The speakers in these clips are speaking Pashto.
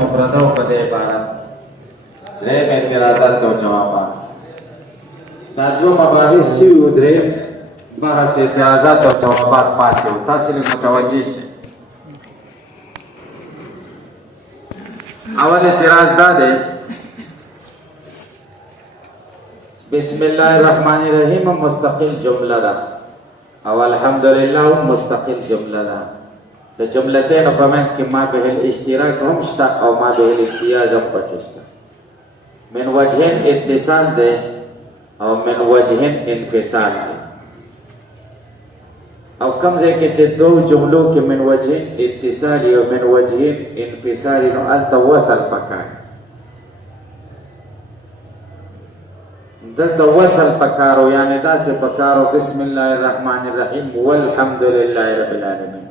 مفرده او په دې عبارت درې اعتراضات او جوابات دا دوه مباحث شي و درې بحث اعتراضات او جوابات پاتې و تاسو له متوجه شئ. اول اعتراض دا دی بسم الله الرحمن الرحیم مستقل جمله ده او الحمدلله مستقل جمله ده. د جملتين په منځ کې ما به الاشتراک هم شته او ما به الامتیاز هم پکې شته. من وجهين اتصال ده او من وجهين انفصال ده. او کوم ځای کې چې دوه جملو کې من وجهين اتصال او من وجهين انفصال نو الته وصل پکار دلته وصل پکارو یعنی دا سه پکارو بسم الله الرحمن الرحیم والحمد لله رب العالمین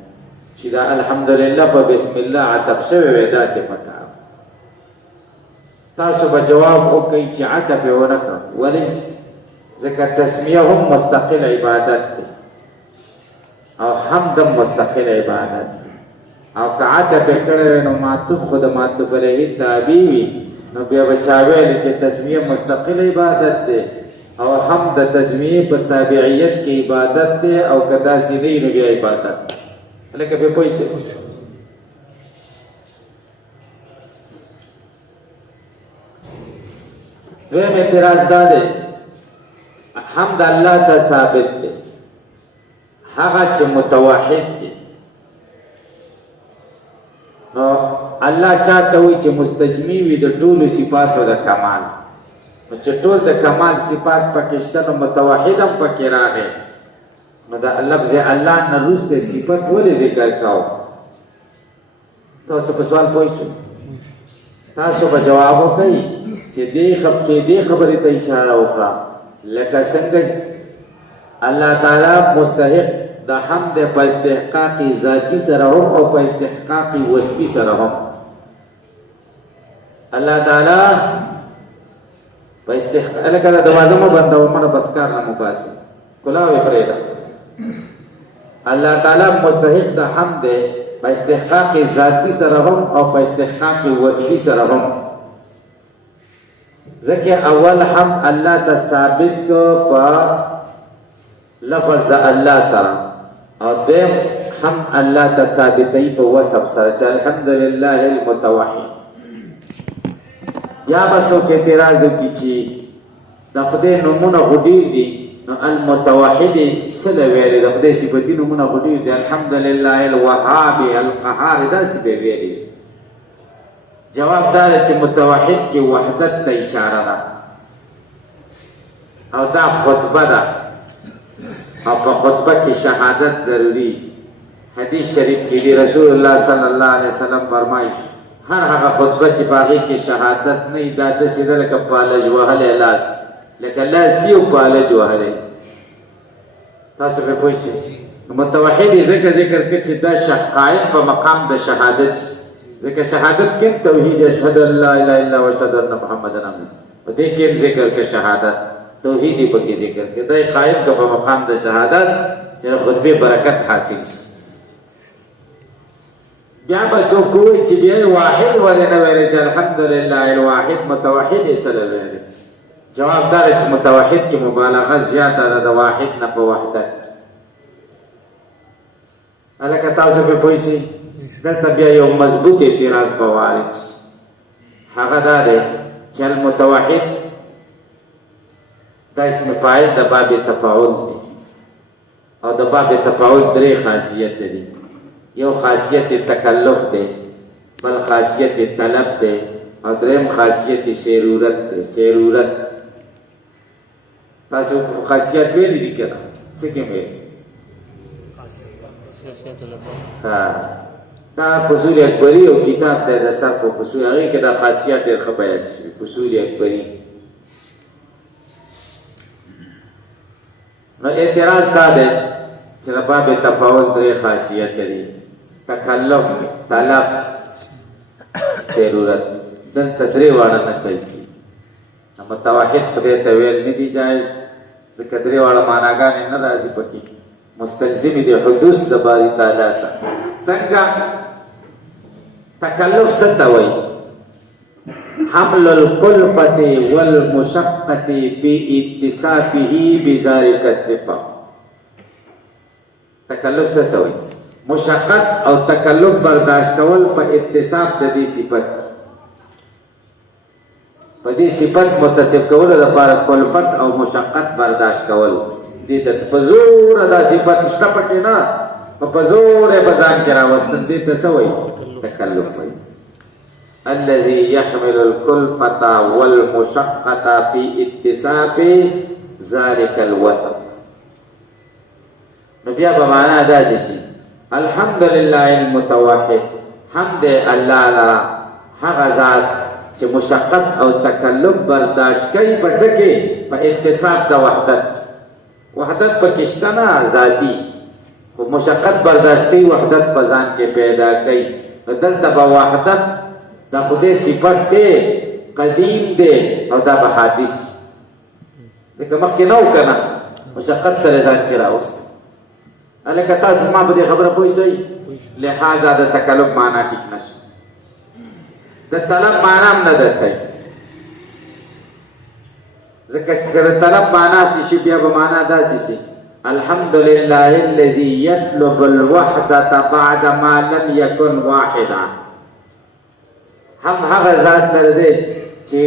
چې دا الحمدلله په بسم الله عطف شوی وي دا څه پکار تاسو به جواب وکړئ چې عطف یې ونه کړ ولې ځکه تسمیه هم مستقل عبادت دی او حمد هم مستقل عبادت دی او که عطف یې کړی نو معطوف خو د معطوف علیه تابع وي نو بیا به چا ویل چې تسمیه مستقل عبادت دی او حمد د تسمیه په تابعیت کې عبادت دی او که داسې دی نو بیا عبادت دی. لکه به پوه شئ. دویم اعتراض دا دی حمد الله ته ثابت دی هغه چې متوحد دی نو الله چاته وایي چې مستجمی وي د ټولو صفاتو د کمال نو چې ټول د کمال صفات پکې شته نو متوحد هم پکې راغی نو دا لفظ الله نه روسته صفت ولې ذکر کاو تاسو په سوال پوه شئ. تاسو به جواب وکړئ چې دې خبرې ته اشاره وکړه لکه څنګه الله تعالی مستحق د حمد په استحقاق ذاتی سره هم او په استحقاق وصفي سره هم الله تعالی په استحقاق لکه د دروازه مو بندو مړه بس کار نه مباسي کلاوي پرېدا الله تعالی مستحق د حمد په استحقاق ذاتی سره هم او په استحقاق وصفي سره هم ځکه اول هم الله ته ثابت کو په لفظ د الله سره او دیم هم الله ته ثابتای په وصف سره چې الحمدلله المتوحد. یا بسو کې اعتراض وکړي چې د خدای نومونه غوډیر دي نو المتوحد سره ویلي د خدای صفاتي نومونه غوډیر دي الحمدلله الوهاب القهار داسې به ویلي. جواب دا چې متوحد کې وحدت ته اشاره ده او دا خطبه ده او په خطبه کې شهادت ضروری. حدیث شریف کې دی رسول الله صلی الله علیه وسلم فرمایي هر هغه خطبه چې باغې کې شهادت نه دا د سیده لکه پالج وهلې لاس لکه لاس یو پالج وهلې. تاسو به پوه شئ. متوحد ذکر کړي چې دا قائم په مقام د شهادت ځکه شهادت کې توحید اشهد ان لا اله الا الله واشهد ان محمدن رسول الله په دې کې ذکر کې شهادت توحید په کې ذکر کې دا قائم په مقام د شهادت چې خطبه برکت حاصل شي. بیا به څوک وایي چې بیا واحد ولې نه ویل چې الحمدلله الواحد متوحد سره ویل. جواب دار چې متوحد کې مبالغه زیاته ده د واحد نه په وحدت. الکه تاسو په پوه شئ. دلته بیا یو مضبوط اعتراض به وارد شي هغه دا دی چې المتوحد دا اسم فاعل د باب تفاعل دی او د باب تفاعل درې خاصیت دي. یو خاصیت تکلف دی بل خاصیت طلب دی او دریم خاصیت سیرورت دی. سیرورت تاسو خاصیت ویلي دي کنه څه کې ویلي دا فصول اکبری او کتاب دی د صرف او فصول هغې کې دا خاصیت ډېر ښه بیان شوي فصول اکبری. نو اعتراض دا دی چې د باب تفاعل درې خاصیت لري تکلف طلب ضرورت. دلته درې واړه نه صحیح دي. متوحد خدای ته ویل نه دي جایز ځکه درې واړه معناګانې نه راځي پکې مستلزمې دي حدوث د باري تعالی ته. څنګه تکلف څه ته وایي؟ حمل الکلفة والمشقة في اتصافه بذلك الصفة. تکلف څه ته وایي؟ مشقت او تکلف برداشت کول په اتصاف د دې صفت، په دې صفت متصف کولو لپاره کلفت او مشقت برداشت کول دې ته په زور دا صفت شته پکې نه، په زور یې بځان کې راوستل دې ته څه وایي؟ تکلف وایي. الذي يحمل الكلفة والمشقة في اتصاف ذلك الوصف. نو بیا په معنا داسې شي الحمدلله المتوحد، حمد الله لرا هغه ذات چې مشقت او تکلف برداشت کوي په څه کې؟ په اتصاف د وحدت. وحدت پکې شته نه ذاتي، خو مشقت برداشت کوي، وحدت په ځان کې پیدا کوي. دلته به وحدت دا خدای صفت دی، قدیم دی او دا به حادث لکه مخکې نه و که نه، مشقت سره ځان کې راوست. هلکه تاسو زما په دې خبره پوه شئ، لحاظه د تکلف معنا ټیک نه شي، د طلب معنا هم نه ده صحیح، ځکه که د طلب معنا شي بیا به معنا داسې شي الحمدلله الذي يطلب الوحدة بعد ما لم يكن واحدا. هم هغه ذات لره دی چې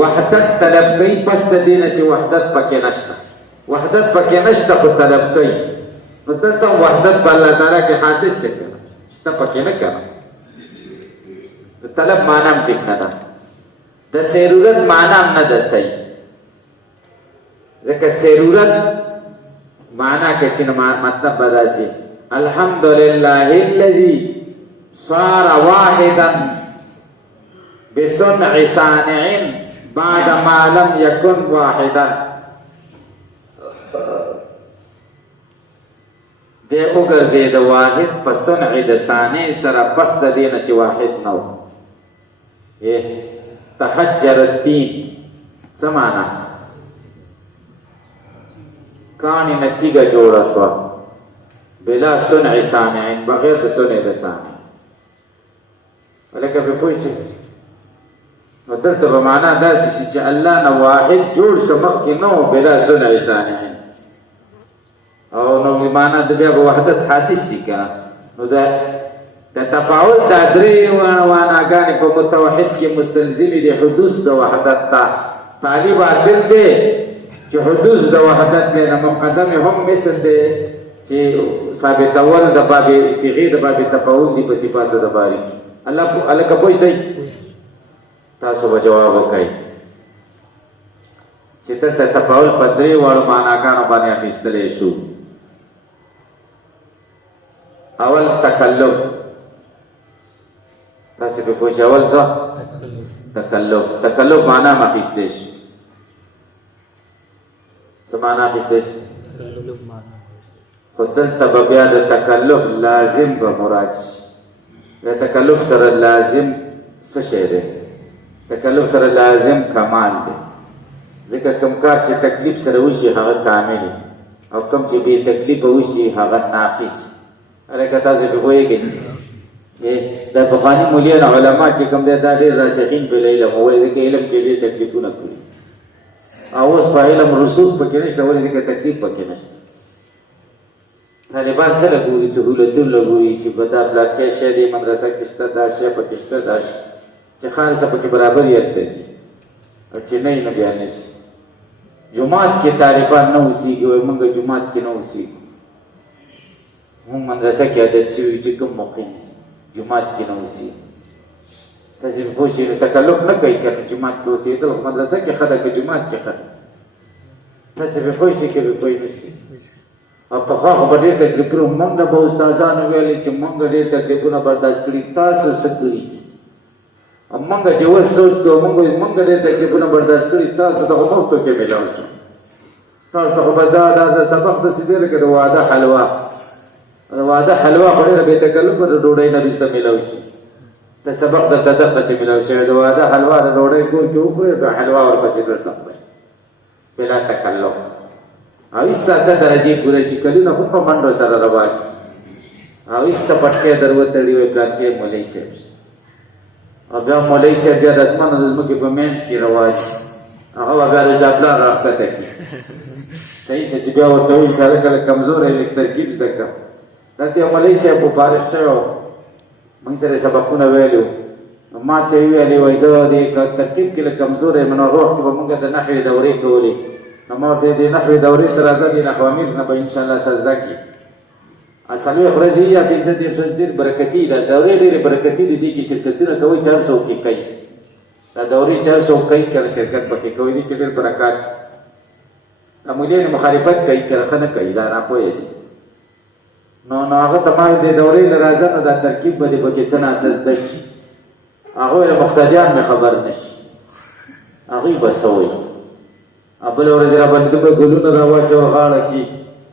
وحدت طلب کوي پس د دې نه چې وحدت پکې نشته. وحدت پکې نشته خو طلب کوي، نو دلته وحدت په الله تعالی کې حادث شي که نه شته پکې نه که نه. د طلب معنا هم ټیک نه ده، د ضرورت معنا هم نه ده صحیح، ځکه ضرورت معنا کې شي مطلب به داسې الحمدلله الذي صار واحدا بصنع صانع بعد ما لم يكن واحدا. دی وګرځېد واحد په صنع د صانع سره پس د دې نه چې واحد نه و. تحجر الدین څه معنا؟ کاڼې نه تیږه جوړه شوه بلا صنع صانع، بغیر د صنع د صانع. لکه پرې پوه شئ، نو دلته به معنا داسې شي چې الله نه واحد جوړ شو، مخکې نه و بلا صنع صانع، او نو معنا د بیا به وحدت حادث شي که نه. نو د تفاوت دا درې معناګانې په متوحد کې مستلزمې دي حدوث د وحدت ته. طالب عادل دی چې حدوث د وحدت دی، نه مقدم هم مثل دی چې ثابتول د باب صیغې د باب تفاوت دي په صفاتو د باري. الله هلکه پوه شئ، تاسو به جواب وکئ چې دلته تفاول په درې واړو معناګانو باندې اخیستلی شو. اول تکلف، تاسو به پوه شئ اول څه؟ تکلف. تکلف معنا هم اخیستی شي. څه معنا اخیستی شي؟ خو دلته به بیا د تکلف لازم به مراد شي. د تکلف سره لازم څه شی دی؟ تکلف سره لازم کمال دی، ځکه کوم کار چې تکلیف سره وشي هغه کامل، او کوم چې بې تکلیفه وشي هغه ناقص. هلکه تاسو پرې پوهېږئ د پخواني مولیان علما چې کوم دی دا ډېر راسخین په علم وایي، ځکه علم کې ډېر تکلیفونه کړي، او اوس په علم رسوخ پکې نشته، ولې ځکه تکلیف پکې نشته. طالبان څه لګوري؟ سهولتونه لګوري چې به دا پلاتکی شی دی، مدرسه کې شته، دا شی پکې شته، دا شی چې خالصه پکې برابر یاد کړي، او چې نه یې نه بیا نه شي. جومات کې طالبان نه اوسېږي، وایي موږ جومات کې نه اوسېږو، موږ مدرسه کې عادت شوي چې کوم مقیم جومات کې نه اوسېږي. تاسې به پوه شئ، نو تکلف نه کوي که جومات کې اوسېدل، خو مدرسه کې ښه ده که جومات کې ښه ده. تاسې به پوه شئ که به پوه نه شئ. او پخوا خو به ډېر تکلیفونه موږ ته به استادانو ویلې چې موږ ډېر تکلیفونه برداشت کړي، تاسو څه کړي؟ او موږ چې اوس سوچ کوو موږ ډېر تکلیفونه برداشت کړي، تاسو ته خو مفتو کې میلاو شو. تاسو ته خو به دا سبق داسې دی لکه د واده حلوا. د واده حلوا خو ډېره بې تکلفه د ډوډۍ نه وروسته میلاو شي. د سبق درته دقسې میلاو شوی، د واده حلوا د ډوډۍ کور کې وخورې، د حلوا ورپسې درته خورئ بلا تکلف. او هېڅ اته درجې پوره شي، کلونه خو په منډو سره روان شي، او هېڅ ته پټکی در وتړي وایي پلانکې مولوي صاحب او بیا مولوي صاحب بیا د اسمانو د ځمکې په منځ کې رواج هغه به بیا د چاپلار راښکته کړي صحیح شه چې بیا ورته وایي سړی کله کمزوری لږ ترکیب زده کړه دلته یو مولوي صاحب خو فارغ شوی و موږ سره سبقونه ویلي وو نو ما ته یې ویلې وایي زه د ترکیب کې لږ کمزوری یم نو هغه وخت کې به موږ د نحوې دورې کولې نو ما ورته د نحوې دورې ته راځه د نحو امیر نه به انشاءالله څه زده کړي څلوېښت ورځې یا پنځه دېرش ورځې ډېر برکتي دي دا دورې ډېرې برکتي دي دې کې شرکتونه کوئ چې هر څوک یې کوي دا دورې چې هر څوک کوي کله شرکت پکې کوي دې کې ډېر برکات دا مولویان مخالفت کوي کله ښه نه کوي دا ناپوهه دي نو هغه ته ما دې دورې نه راځه نو دا ترکیب به دې پکې څه نه څه زده شي هغه ویل مقتدیان مې خبر نه شي هغوی به څه وایي بله ورځ راباندې به ګلونه راواچوه غاړه کې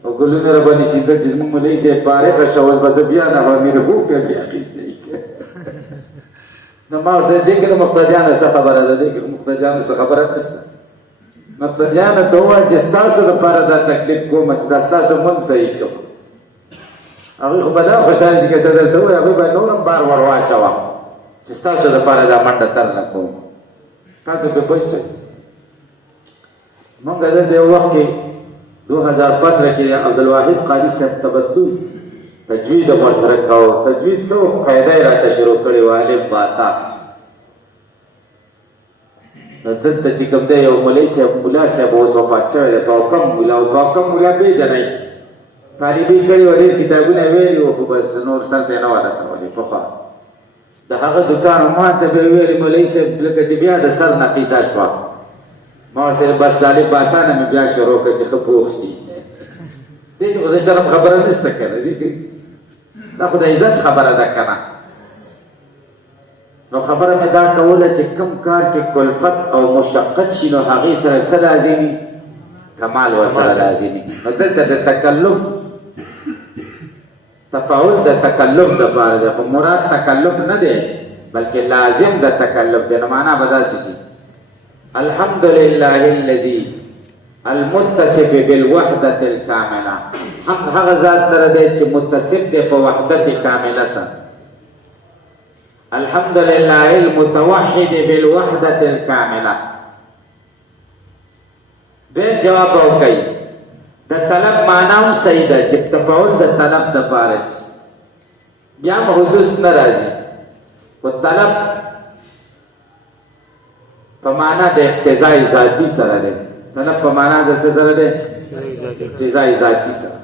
او ګلونه راباندې شیندل چې زموږ مولوي صاحب فارغه شوه اوس به زه بیا نحوه امیر وکړم بیا اخیستی نو ما ورته دې کې د مقتدیانو څه خبره ده دې کې د مقتدیانو څه خبره نشته مقتدیانو ته ووایه چې ستاسو لپاره دا تکلیف کوم چې دا ستاسو مونږ صحیح کوم هغوی خو به دا خوشحاله چې که څه درته ووایي هغوی به نور هم بار ور واچوم چې ستاسو لپاره دا منډه ترنه کوم تاسو پرې پوه شئ مونږ دلته یو وخت کې 2015 کې عبدالواحد قاضي صاحب تبدل تجوید ورسره کاوه تجوید څه قاعده یې راته شروع کړې وه الف با تا نو دلته چې کوم دی یو مولوي صاحب ملا صاحب اوس وفات شوی دی توکم ملا او توکم ملا پېژنئ طالبي کړي وه ډېر کتابونه یې ویلي وو خو بس نور سر ته یې نه وه رسولي پخوا د هغه دوکان ما ته به یې ویلې مولوي صاحب لکه چې بیا د سر نه قیصه شوه ما ورته بس د الف با تا نه مې بیا شروع کړه چې ښه پوخ شي دې کې خو زه سره خبره نشته که نه دا خو د عزت خبره ده که نه نو خبره مې دا کوله چې کوم کار کې کلفت او مشقت شي نو هغې سره څه لازمي کمال ورسره لازمي نو دلته د تکلف تفاعل د تکلف دپاره دی خو مراد تکلف نه دی بلکې لازم د تکلف دی نو معنا به داسې شي الحمد لله الذي المتصف بالوحدة الكاملة حق هغه ذات سره دی چې متصف دی په وحدت کامله سره الحمد لله المتوحد بالوحدة الكاملة بیا جواب وکړئ د طلب معنا هم صحیح ده چې تفاعل د طلب دپاره شي بیا هم حدوث نه راځي خو طلب په معنا د اقتضاء ذاتي سره دی طلب په معنا د څه سره دی اقتضاء ذاتي سره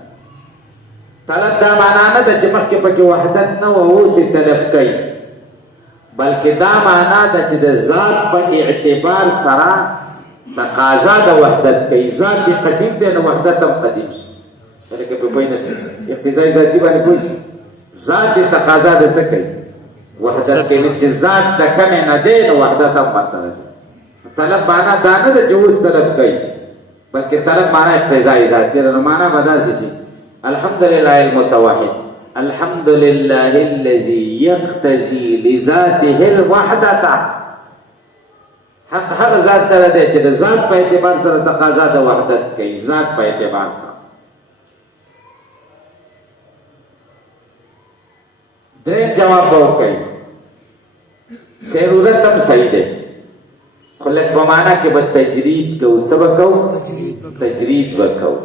طلب دا معنا نه ده چې مخکې پکې وحدت نه وه اوس یې طلب کوي بلکې دا معنا ده چې د ذات په اعتبار سره تقاضا د وحدت کوي ذات یې قدیم دی نو وحدت هم قدیم شي لکه په پوه نه شئ اقتضاء ذاتي باندې پوه شئ ذات یې تقاضا د څه کوي وحدت کوي چې ذات د کمې نه دی نو وحدت هم ورسره دی طلب معنا دا نه ده چې اوس طلب کوي بلکې طلب معنا اقتضاء ذاتي ده نو معنا به داسې شي الحمد لله المتوحد الحمد لله الذي يقتضي لذاته الوحدة حق هغه ذات سره دی چې د ذات په اعتبار سره تقاضا د وحدت کوي ذات په اعتبار سره درېم جواب به ورکوي ضرورت هم صحیح دی خو لږ په معنا کې به تجرید کوو څه به کوو تجرید به کوو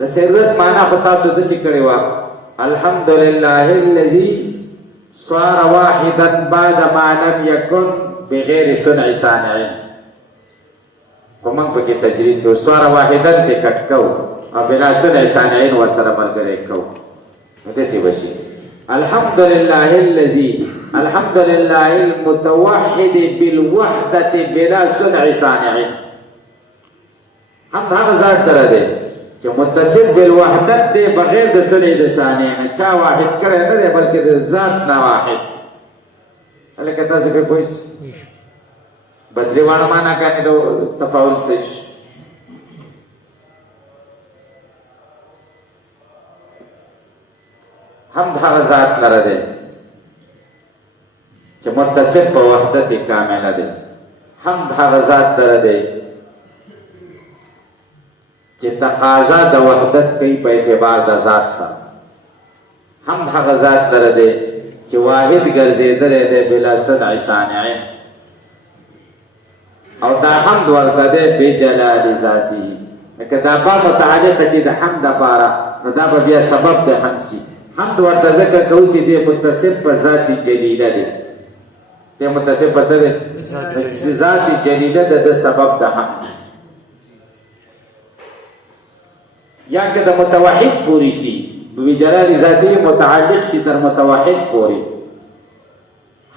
د ضرورت معنا خو تاسو داسې کړې وه الحمد لله الذي صار واحدا بعد ما لم يكن بغیر صنع صانع خو موږ پکې تجرید کوو صار واحدا پې کټ کوو او بلا صنع صانعین ورسره ملګری کوو نو داسې به شي الحمد لله الذي الحمد لله المتوحد بالوحدة بلا صنع صانع حمد هغه ذات سره دی چې متصف بالوحدت دی بغیر د صنع د صانع نه چا واحد کړی نه دی بلکې د ذات نه واحد هلکه تاسو پرې پوه شئ بدري واړه معنا کوي د تفاعل صحیح شي حمد هغه ذات لره دی چې متصف په وحدت کامله دی حمد هغه ذات لره دی چې تقاضا د وحدت کوي په اعتبار د ذات سره حمد هغه ذات لره دی چې چې واحد ګرځېدلی دی بلا صنع صانعین او دا حمد ورته دی بجلال ذاته لکه دا با متعلقه شي د حمد دپاره نو دا به بیا سبب د حمد شي حمد ورته ځکه کوو چې دی متصف په ذات جلیله دی دی متصف په څه دی ذات جلیله د سبب د حمد یا که د متوحد پوری شي بجلال ذاته متعلق شي تر متوحد پوری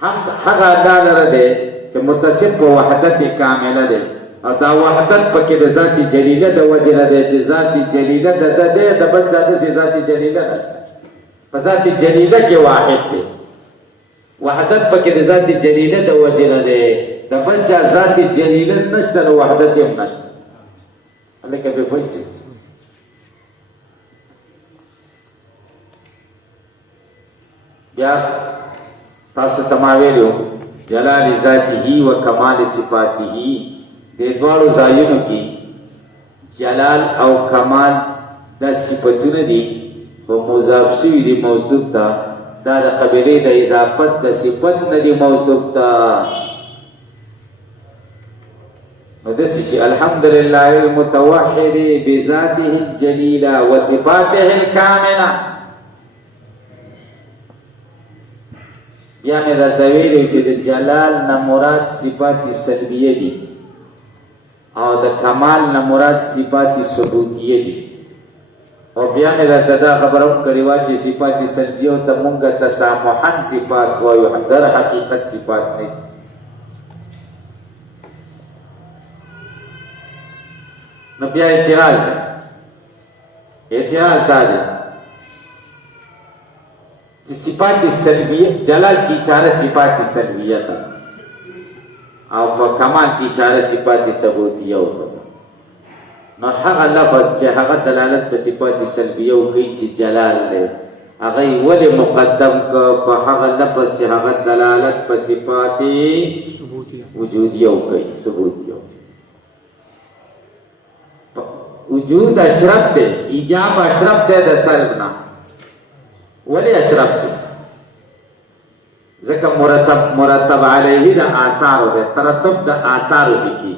حمد هغه الله لره دی چې متصف په وحدت کامله دی او دا وحدت پکې د ذات جلیله د وجه نه دی چې ذات جلیله د بل چا داسې ذات جلیله نشته په ذات جلیله کې واحد دی وحدت پکې د ذات جلیله د وجه نه دی د بل چا ذات جلیله نشته نو وحدت یې نشته هلکه به پوهېږئ بیا تاسو ته ما ویلو جلال ذاته و کمال صفاته د دواړو ځایونو کې جلال او کمال دا صفتونه دي خو مضاف شوي دي موصوف ته دا د قبیلې د اضافت د صفت نه دي موصوف ته نو داسې شي الحمدلله المتوحد بذاته الجلیله و صفاته الکامله بیا مې درته ویلي چې د جلال نه مراد صفات سلبیه دي او د کمال نه مراد صفات ثبوتیه دي او بیا مې درته دا خبره هم کړې وه چې صفات سلبیه ته مونږ تسامحا صفات وایو در حقیقت صفات نه دي نو بیا اعتراض دا چې صفات سلبیه جلال کی اشاره صفات سلبیه ده او په کمال کی اشاره صفات ثبوتیه وکړه نو هغه لفظ چې هغه دلالت په صفات سلبیه وکړي چې جلال دی هغه ولې مقدم په هغه لفظ چې هغه دلالت په صفات وجودیه وکړي ثبوتیه وجود اشرف دی ایجاب اشرف دی د سلب نه ولی اشرف دی ځکه مرتب علیه د آثارو دی ترتب د آثارو کی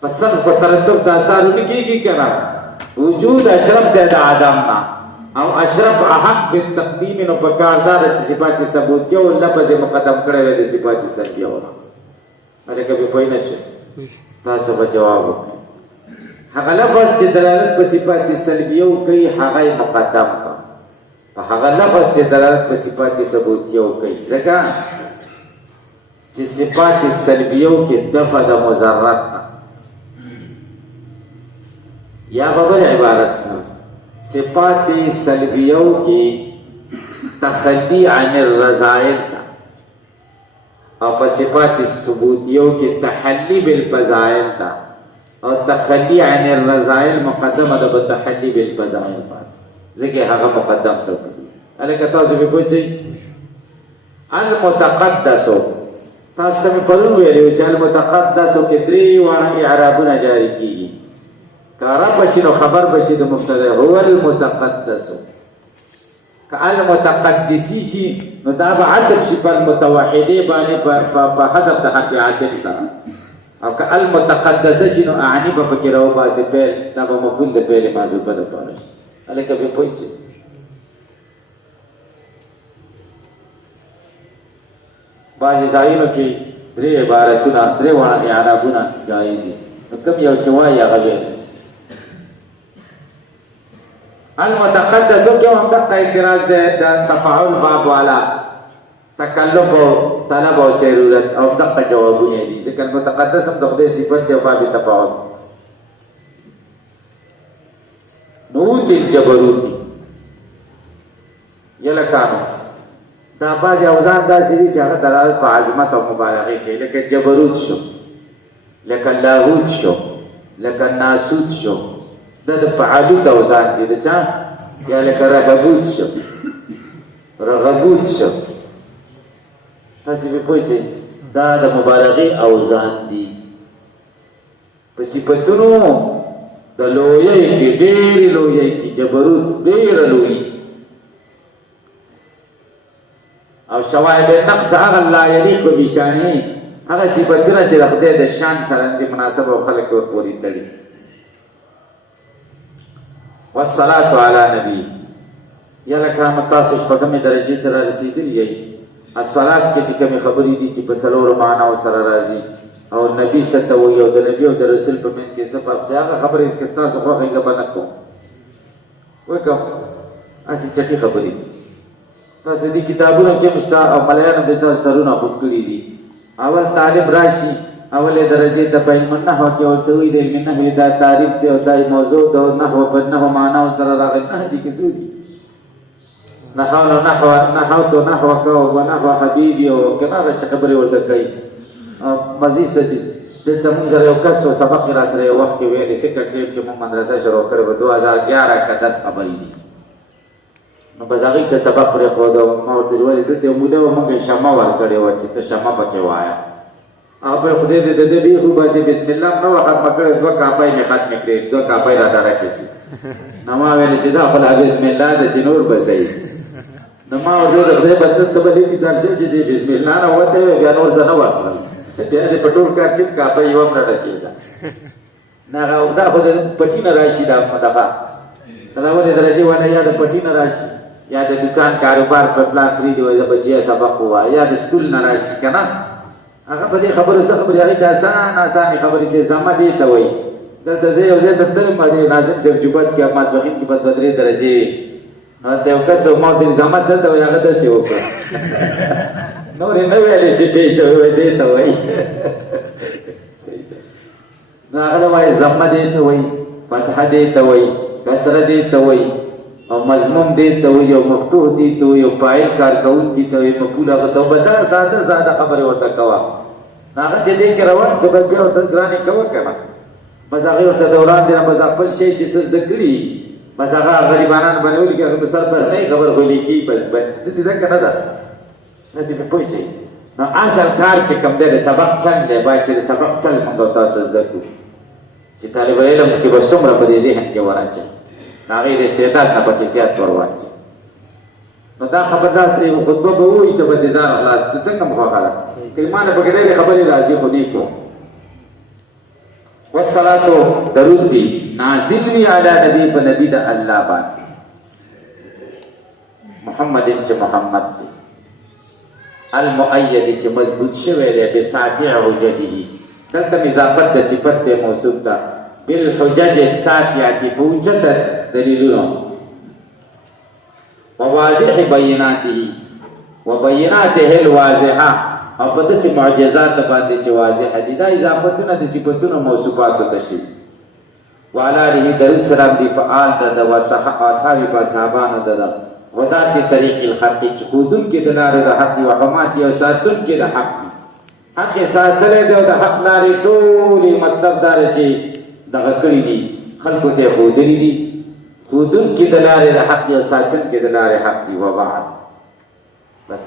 په سلب کو ترتب د آثارو کیږي کنه وجود اشرف دی د آدم نه او اشرف احق بالتقدیم نو په کار دا چې صفات ثبوتیه او لفظ مقدم کړی وي د صفات سلبیه وره هغه به پوه نه شي تاسو به جواب وکړئ هغه لفظ چې دلالت په صفات سلبیه کوي هغه مقدم کړه په هغه لفظ چې دلالت په صفات ثبوتیه کوي ځکه چې صفات سلبیه کې دفع د مضرت یا ببر عبارت سره صفات سلبیه کې تخلی عن الرذائل او په صفات ثبوتیه کې تحلی بالفضائل او تخلی عن الرذائل مقدمه ده بتحلی بالفضائل ځکه هغه مقدم کړی الکه تاسو به پوښتنه المتقدس تاسو مې پرون ویلو چې المتقدس کې درې وانه اعرابونه جاری کیږي کارا بشینو خبر بشي د مبتدا هو المتقدس کعل متقدسی شي نو دا به عطف شي په متوحده باندې په حذف د حرف عاطف سره او که المتقدس شي نو اعنی په کې راو باسي په دا به مفعول د فعل محذوف په پاره شي الکه به پوښتنه باندې ځایونو کې درې عبارتونه درې وانه اعرابونه جایز دي کوم یو چې وایي هغه المتقدس کې هم دغه اعتراض ده د تفاعل باب والا تکلف او طلب او ضرورت او دغه جوابونه دي ځکه المتقدس هم د خدای صفت دی او باب تفاعل نوت الجبروت یلکانو دا باز اوزان داسې دي چې هغه دلالت په عظمت او مبالغه کوي لکه جبروت شو لکه لاهوت شو لکه ناسوت شو دا د فعالوت اوزان دي د چا یا لکه رغبوت شو تاسې به پوه شئ دا د مبالغې اوزان دي په صفتونو د لویۍ کې ډېرې لویۍ کې جبروت ډېره لویي او شواهد نقص هغه لا یلیق بشانه هغه صفاتونه چې د خدای د شان سره د مناسب او خلق ورپورې تړي. والصلاة علی نبی یا لکه تاسو شپږمې درجې ته رارسېدلي یئ. الصلاة کې چې کومې خبرې دي چې په څلورو معناو سره راځي او نبی څه ته وایي او د نبي او د رسول په منځ کې څه فرق دی، هغه خبرې که ستاسو خوښې زه به نه کوم، وکړم هسې چټي خبرې دي. تاسو دې کتابونو کې هم شته او ملایانو د ستاسو سرونه خوږ کړي دي. اول طالب راشي اولې درجې ته په علم النحو کې ورته وایي د علم النحو دا تعریف دی او دا موضوع د نحو په نحو معناو سره راغلی. نحو دي کې څو دي؟ نحوت نحوک ونحو حبیبي او کنه هغه څه خبرې ورته کوي. مزید دلته موږ سره یو کس سبق را سره یو وخت کې ویلې سکرټریټ کې موږ مدرسه شروع کړې وه 2011 کې 10 خبرې دي. نو بس هغې ته سبق پرېښود او ما ورته ویلې دلته یو موده به موږ شمه ورکړې وه چې ته شمه پکې وایه. هغه خدای دې د دې بیخو باسي بسم الله نه وه ختمه کړې 2 کاپۍ مې ختمې کړې 2 کاپۍ را ډډه شي. نو ما ویلې چې دا خو لا بسم الله ده چې نور به صحیح. نو ما ورته د خدای بدل ته به دې مثال شي چې بسم الله نه وته وی بیا نور زه نه ورکړم. بیا دې په ټول کار کې کاپۍ یو هم نه ډکېده. نه هغه دا خو د پټي نه راشي دا دغه د اولې درجې ونه یا د پټي نه راشي یا د دکان کاروبار په پلان پرېږدي وایي د بچیه سبق ووایه یا د سکول نه راشي که نه. هغه په دې خبرو څه خبرې هغې ته اسانې خبرې چې زمه دې ته وایي. دلته زه یو ځای ته تلم دې ناظم صاحب جوبت کې ماسپښین کې به 2-3 درجې وي. نو هلته یو کس ما ورته زمه څه ته وایي هغه داسې وکړه. نور یې نه ویلې چې پېښ شوی دې ته وایي. نو هغه وایي زمه دې ته وایي، فتحه دې ته وایي، کسره دې ته وایي او مضموم دې ته وایي او مفتوح دې ته وایي او فاعل کارکوونکي ته وایي مفعول هغه ته به دا ساده خبرې ورته کوه. هغه چې دې کې روان څه بس بیا ورته ګرانې کوه که نه. بس هغې ورته دوران دی نه بس خپل شی چې څه زده کړي بس هغه غریبانان باندې ولیکي هغه په سر بهرنۍ خبر خو لیکي بس داسې ده که نه ده؟ داسې مې پوه شئ. نو اصل کار چې کوم دی د سبق چل دی باید چې د سبق چل موږ او تاسو زده کړو چې طالب علم کې به څومره په دې ذهن کې ورچي د هغې د استعداد نه پکې زیات ور واچي. نو دا خبردار ترې خطبه به وویشته به دې ځان خلاص ته څنګه مو خوښه ده که ما نه پکې ډېرې خبرې راځي خو دې کړو. والصلاة درود دی نازل وي علی نبی په نبی د الله باندې محمد چې محمد دی المؤید چې مضبوط شوی دی بساطع حجته. دلته اضافت د صفت دی موصوف ده بالحجج الساطعه په اوچته دلیلونو وواضح بیناته وبیناته الواضحه او په داسې معجزات باندې چې واضح دي. دا اضافتونه د صفتونو موصوفاتو ته شي. وعلى آله درود سلام دی په آل د اصحاب په اصحابانو د هدات طریق الحق چې ښودونکي د لارې د حق دي وحمات او ساتونکي د حق دي. حق یې ساتلی دی او د حق لارې ټولې مطلب دا دی چې دغه کړي دي خلکو ته یې ښودلي دي. ښودونکي د لارې د حق دي او ساتونکي د لارې حق دي. وبعد بس